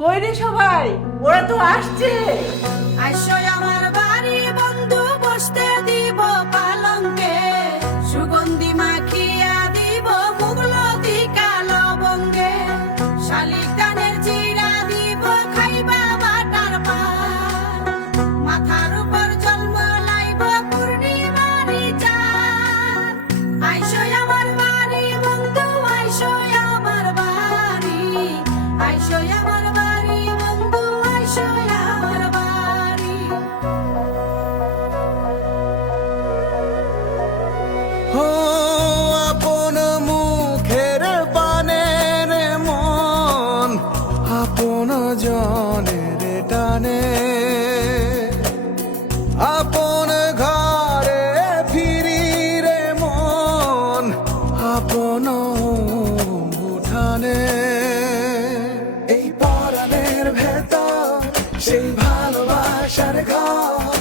কই রে সবাই, ওরা তো আসছে। আইসো আমার বাড়ি বন্ধু, বসতে দিব পালঙ্কে, সুগন্ধি মাখিয়া দিব মুগলতি কালো বঙ্গে, শালিক ধানের জিরা দিব খাইবা বাটার পান, মাথার উপর জন্মলাইব পূর্ণিমারি চাঁদ। আইসো আমার বাড়ি বন্ধু, আইসো আমার বাড়ি, আইসো আমার বাড়ি বন্ধু, আইসো আমার বাড়ি। ও আপন মুখের পানের মন, আপন জনের টানে, আপন ঘরে ফিরি রে মন, আপন উঠানে। এই পরাণের ভেতর সেই ভালোবাসার ঘর,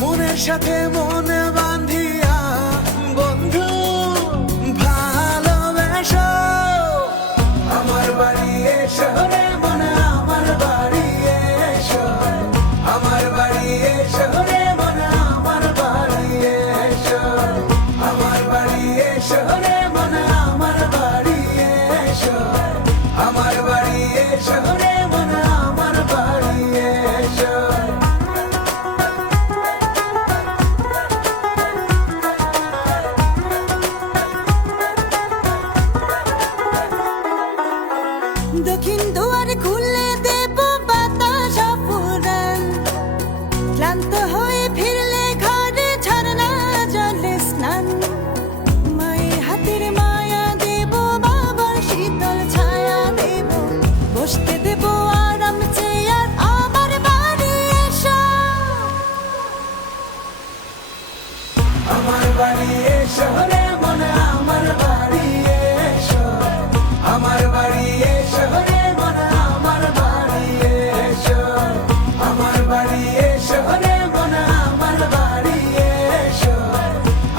মনের সাথে মন বাঁধিয়া বন্ধু ভালোবেসো। আমার বাড়ি এসো রে মন, আমার বাড়ি এসো, আমার বাড়ি এসো রে মন, আমার বাড়ি এসো, আমার বাড়ি এসো রে মন, আমার বাড়ি এসো, আমার বাড়ি এসো রে মন, আমার বাড়ি এসো। দক্ষিণ দুয়ার খুলে দেব বাতাস ফুরান, ক্লান্ত হয়ে ফিরলে ঘরে ঝরনা জলে স্নান, মায়ের হাতের মায়া দেব, বাবার শীতল ছায়া দেব, বসতে দেব আরাম চেয়ার, আমার বাড়ি এসো। আমার বাড়ি এসো রে মন, আমার বাড়ি এসো, আমার বাড়ি এসো রে মন, আমার বাড়ি এসো, আমার বাড়ি এসো রে মন, আমার বাড়ি এসো,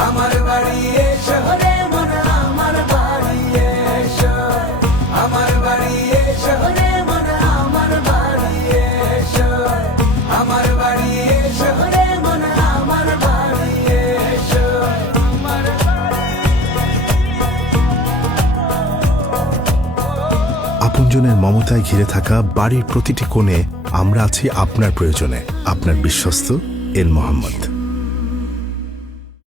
আমার বাড়ি এসো রে মন, আমার বাড়ি এসো, আমার বাড়ি এসো রে মন, আমার বাড়ি এসো, আমার বাড়ি এসো রে মন, আমার বাড়ি এসো, আমার আপনজনের মমতায় ঘিরে থাকা বাড়ির প্রতিটি কোণে আমরা আছি আপনার প্রয়োজনে। আপনার বিশ্বস্ত এল মোহাম্মদ।